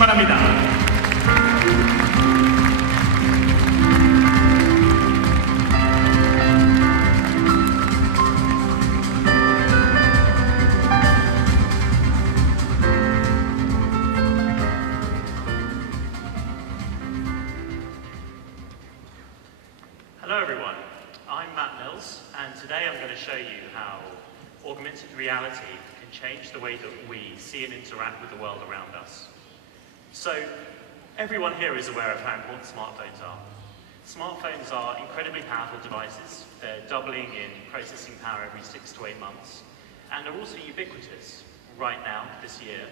바랍니다. Hello everyone, I'm Matt Mills, and today I'm going to show you how augmented reality can change the way that we see and interact with the world around us. So, everyone here is aware of how important smartphones are. Smartphones are incredibly powerful devices. They're doubling in processing power every 6 to 8 months, and they're also ubiquitous. Right now, this year,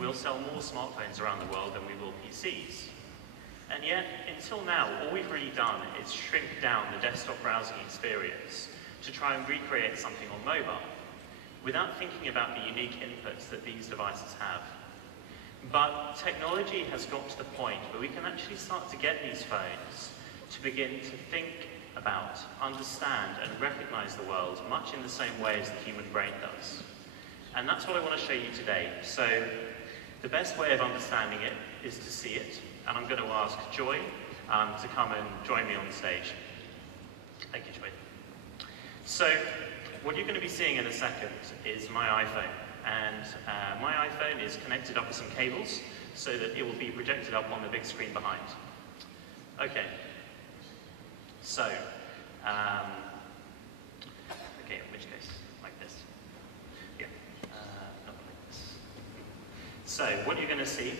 we'll sell more smartphones around the world than we will PCs. And yet, until now, all we've really done is shrink down the desktop browsing experience to try and recreate something on mobile, without thinking about the unique inputs that these devices have. But technology has got to the point where we can actually start to get these phones to begin to think about, understand, and recognize the world much in the same way as the human brain does. And that's what I want to show you today. So, the best way of understanding it is to see it. And I'm going to ask Joy to come and join me on the stage. Thank you, Joy. So, what you're going to be seeing in a second is my iPhone. And my iPhone is connected up with some cables so that it will be projected up on the big screen behind. Okay. So, okay, in which case, like this. Yeah, not like this. So, what you're going to see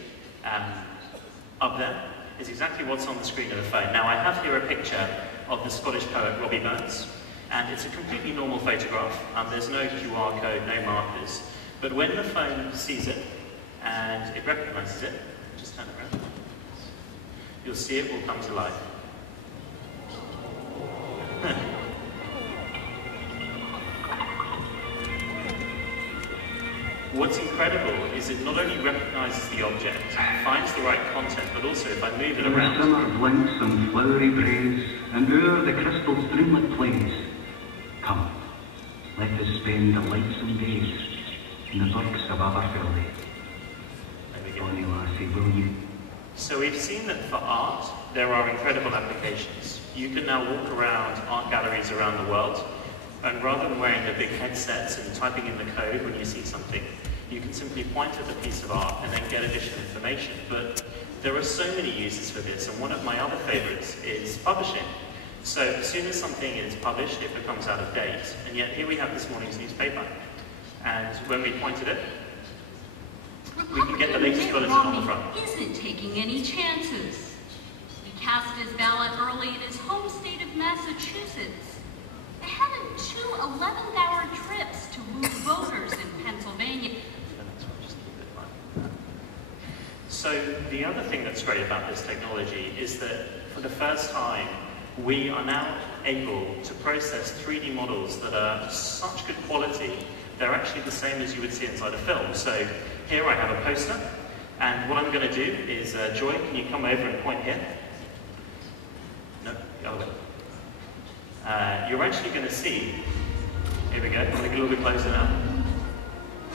up there is exactly what's on the screen of the phone. Now I have here a picture of the Scottish poet Robbie Burns, and it's a completely normal photograph. There's no QR code, no markers, but when the phone sees it and it recognizes it, just turn it around, you'll see it will come to life. What's incredible is it not only recognizes the object, finds the right content, but also if I move it around. Summer blinks on flowery braes, and o'er the crystal streamlet plays. Come, let us spend delightsome days in the burghs of Aberfilly. Bonnie lassie, will you? So we've seen that for art, there are incredible applications. You can now walk around art galleries around the world, and rather than wearing the big headsets and typing in the code when you see something, you can simply point at the piece of art and then get additional information. But there are so many uses for this, and one of my other favorites is publishing. So as soon as something is published, it becomes out of date. And yet here we have this morning's newspaper. And when we point at it, we can get the latest bulletin on the front. Isn't taking any chances. He cast his ballot early in his home state of Massachusetts. They had 2 11-hour trips to move voters in Pennsylvania. So the other thing that's great about this technology is that for the first time, we are now able to process 3D models that are such good quality, they're actually the same as you would see inside a film. So here I have a poster, and what I'm going to do is, Joy, can you come over and point here? No? Oh, you're actually going to see, here we go, I'm going to get a little bit closer now.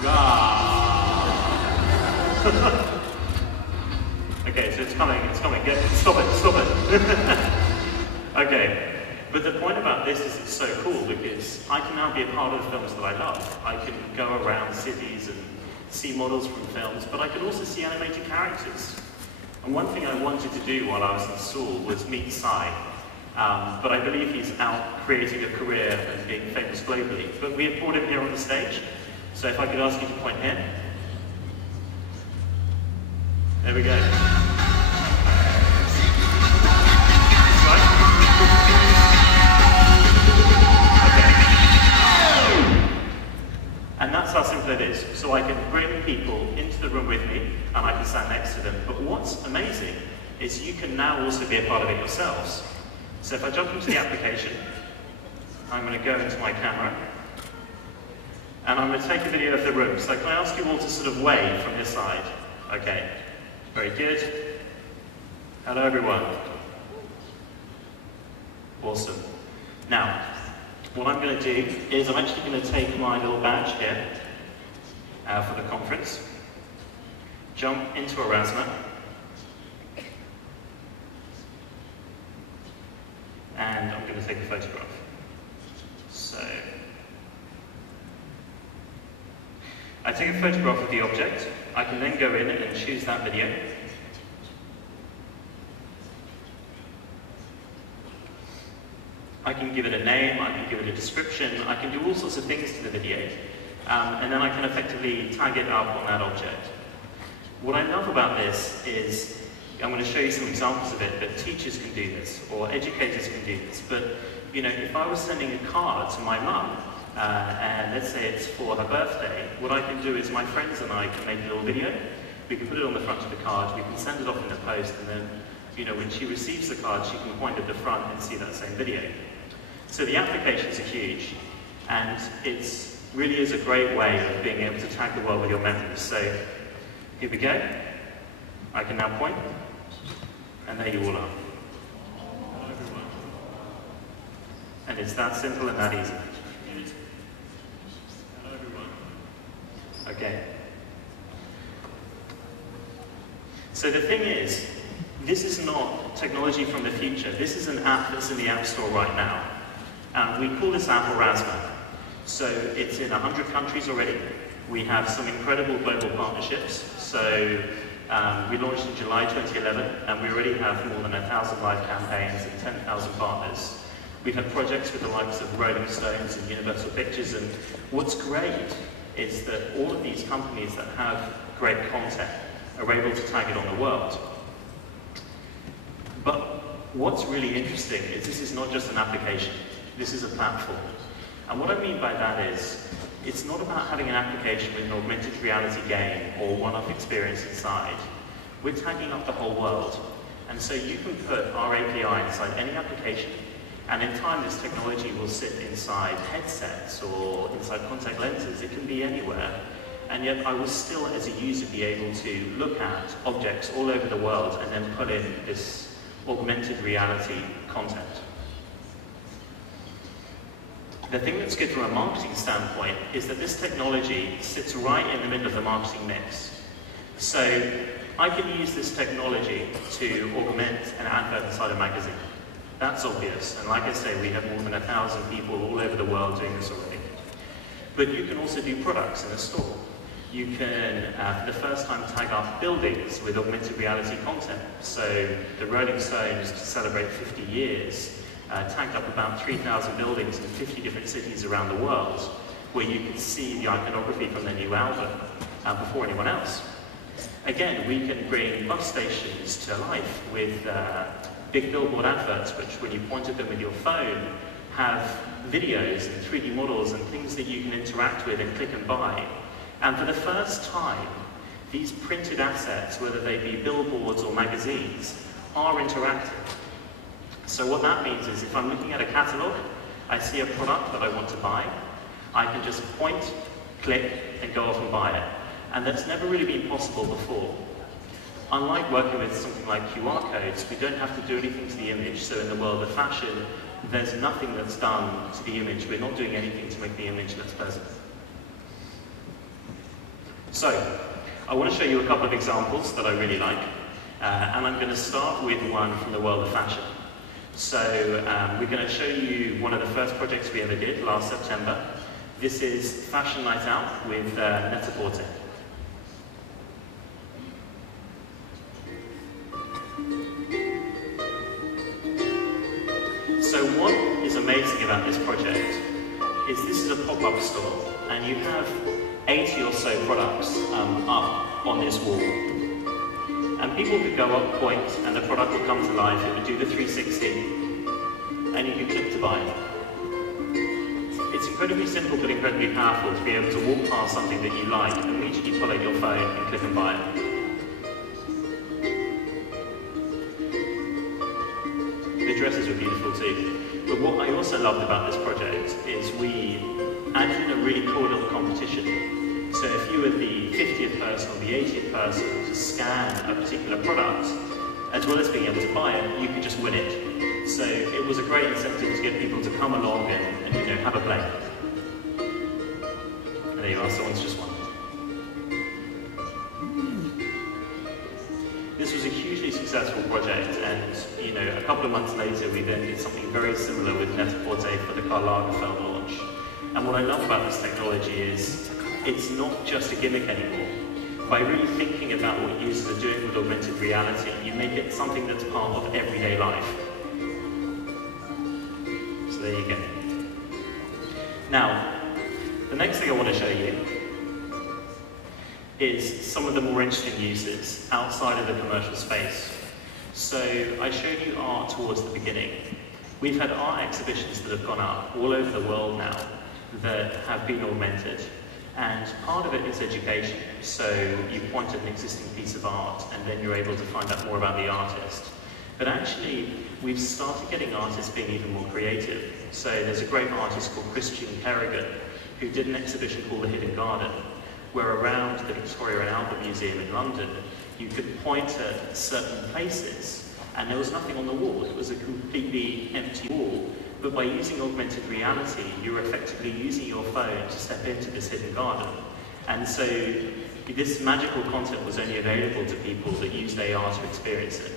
Ah! Okay, so it's coming, stop it. Okay, but the point about this is it's so cool because I can now be a part of the films that I love. I can go around cities and see models from films, but I can also see animated characters. And one thing I wanted to do while I was in Seoul was meet Psy. But I believe he's out creating a career and being famous globally. But we have brought him here on the stage, so if I could ask you to point here. There we go. Right. Okay. And that's how simple it is. So I can bring people into the room with me, and I can stand next to them. But what's amazing is you can now also be a part of it yourselves. So if I jump into the application, I'm going to go into my camera, and I'm going to take a video of the room. So can I ask you all to sort of wave from this side? Okay, very good. Hello everyone. Awesome. Now, what I'm going to do is I'm actually going to take my little badge here for the conference, jump into Aurasma, and I'm going to take a photograph. So, I take a photograph of the object. I can then go in and choose that video. I can give it a name, I can give it a description, I can do all sorts of things to the video, and then I can effectively tag it up on that object. What I love about this is, I'm going to show you some examples of it, but teachers can do this, or educators can do this, but you know, if I was sending a card to my mum, and let's say it's for her birthday, what I can do is my friends and I can make a little video, we can put it on the front of the card, we can send it off in the post, and then, you know, when she receives the card, she can point at the front and see that same video. So the applications are huge, and it really is a great way of being able to tag the world with your memories. So here we go. I can now point, and there you all are. Hello, everyone. And it's that simple and that easy. Hello, everyone. Okay. So the thing is, this is not technology from the future. This is an app that's in the App Store right now. We call this app Aurasma. So it's in 100 countries already. We have some incredible global partnerships. So we launched in July 2011, and we already have more than 1,000 live campaigns and 10,000 partners. We've had projects with the likes of Rolling Stones and Universal Pictures, and what's great is that all of these companies that have great content are able to tag it on the world. But what's really interesting is this is not just an application. This is a platform. And what I mean by that is, it's not about having an application with an augmented reality game or one-off experience inside. We're tagging up the whole world. And so you can put our API inside any application, and in time this technology will sit inside headsets or inside contact lenses. It can be anywhere. And yet I will still, as a user, be able to look at objects all over the world and then put in this augmented reality content. The thing that's good from a marketing standpoint is that this technology sits right in the middle of the marketing mix. So I can use this technology to augment an advert inside a magazine. That's obvious, and like I say, we have more than 1,000 people all over the world doing this already. But you can also do products in a store. You can, for the first time, tag up buildings with augmented reality content. So the Rolling Stones, to celebrate 50 years, tagged up about 3,000 buildings in 50 different cities around the world, where you can see the iconography from their new album before anyone else. Again, we can bring bus stations to life with big billboard adverts, which when you point at them with your phone, have videos and 3D models and things that you can interact with and click and buy. And for the first time, these printed assets, whether they be billboards or magazines, are interactive. So what that means is if I'm looking at a catalogue, I see a product that I want to buy, I can just point, click, and go off and buy it. And that's never really been possible before. Unlike working with something like QR codes, we don't have to do anything to the image. So in the world of fashion, there's nothing that's done to the image. We're not doing anything to make the image less pleasant. So, I want to show you a couple of examples that I really like. And I'm going to start with one from the world of fashion. So, we're going to show you one of the first projects we ever did last September. This is Fashion Night Out with Net-a-Porter. So what is amazing about this project is this is a pop-up store, and you have 80 or so products up on this wall. And people could go up, point, and the product would come to life. It would do the 360, and you could click to buy it. It's incredibly simple but incredibly powerful to be able to walk past something that you like, and immediately pull out your phone and click and buy it. The dresses were beautiful too. But what I also loved about this project is we added in a really cool little competition. So if you were the 50th person or the 80th person to scan a particular product, as well as being able to buy it, you could just win it. So it was a great incentive to get people to come along and you know, have a play. And there you are, someone's just won. This was a hugely successful successful project, and you know, a couple of months later we then did something very similar with Net-a-Porter for the Karl Lagerfeld launch. And what I love about this technology is it's not just a gimmick anymore. By really thinking about what users are doing with augmented reality, you make it something that's part of everyday life. So there you go. Now, the next thing I want to show you is some of the more interesting uses outside of the commercial space. So I showed you art towards the beginning. We've had art exhibitions that have gone up all over the world now that have been augmented. And part of it is education. So you point at an existing piece of art and then you're able to find out more about the artist. But actually, we've started getting artists being even more creative. So there's a great artist called Christian Kerrigan who did an exhibition called The Hidden Garden, where around the Victoria and Albert Museum in London, you could point at certain places and there was nothing on the wall. It was a completely empty wall. But by using augmented reality, you're effectively using your phone to step into this hidden garden. And so this magical content was only available to people that used AR to experience it.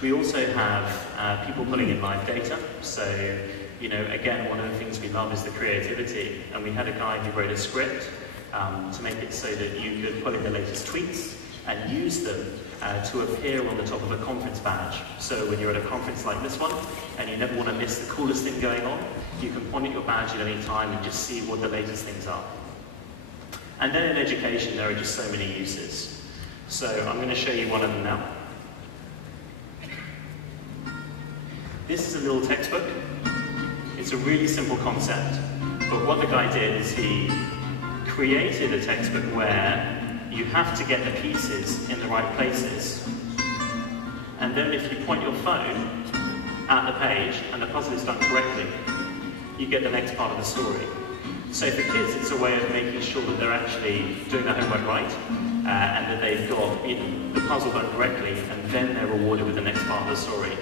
We also have people pulling in live data. So, you know, again, one of the things we love is the creativity. And we had a guy who wrote a script to make it so that you could pull in the latest tweets and use them to appear on the top of a conference badge. So when you're at a conference like this one, and you never want to miss the coolest thing going on, you can point at your badge at any time and just see what the latest things are. And then in education, there are just so many uses. So I'm going to show you one of them now. This is a little textbook. It's a really simple concept, but what the guy did is he created a textbook where you have to get the pieces in the right places. And then if you point your phone at the page and the puzzle is done correctly, you get the next part of the story. So for kids, it's a way of making sure that they're actually doing their homework right, and that they've got the puzzle done correctly, and then they're rewarded with the next part of the story.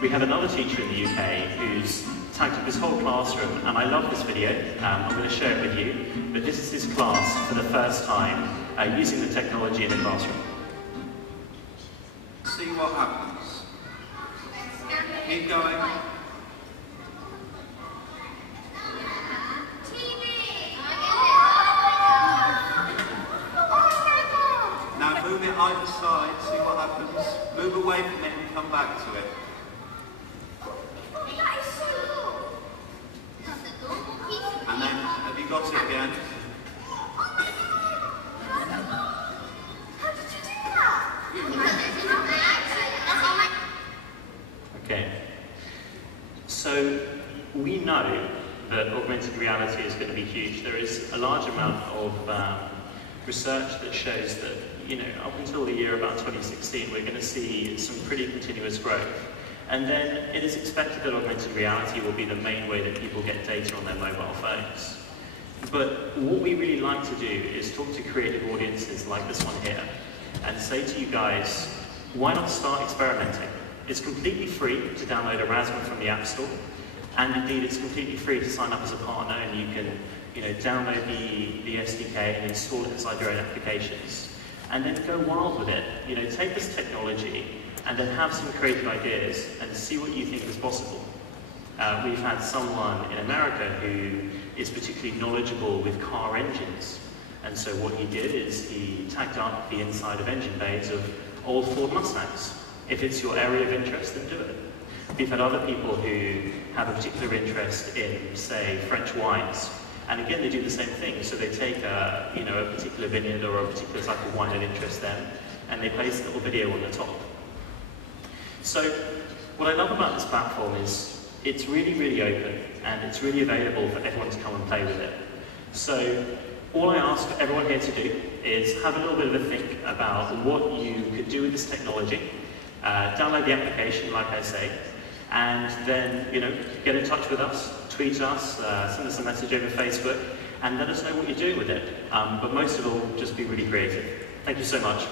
We have another teacher in the UK who's tagged up his whole classroom, and I love this video. I'm going to share it with you, but this is his class for the first time using the technology in the classroom. See what happens. Keep going. Now move it either side, see what happens. Move away from it and come back to it. And then, have you got it again? Okay. So we know that augmented reality is going to be huge. There is a large amount of research that shows that, you know, up until the year about 2016, we're going to see some pretty continuous growth. And then it is expected that augmented reality will be the main way that people get data on their mobile phones. But what we really like to do is talk to creative audiences like this one here and say to you guys, why not start experimenting? It's completely free to download Aurasma from the App Store, and indeed it's completely free to sign up as a partner, and you can, you know, download the SDK and install it inside your own applications. And then go wild with it. You know, take this technology and then have some creative ideas and see what you think is possible. We've had someone in America who is particularly knowledgeable with car engines. And so what he did is he tagged up the inside of engine bays of old Ford Mustangs. If it's your area of interest, then do it. We've had other people who have a particular interest in, say, French wines. And again, they do the same thing. So they take a, you know, a particular vineyard or a particular type of wine that interests them, and they place a little video on the top. So what I love about this platform is it's really, really open, and it's really available for everyone to come and play with it. So all I ask everyone here to do is have a little bit of a think about what you could do with this technology, download the application, like I say, and then, you know, get in touch with us, tweet us, send us a message over Facebook, and let us know what you're doing with it. But most of all, just be really creative. Thank you so much.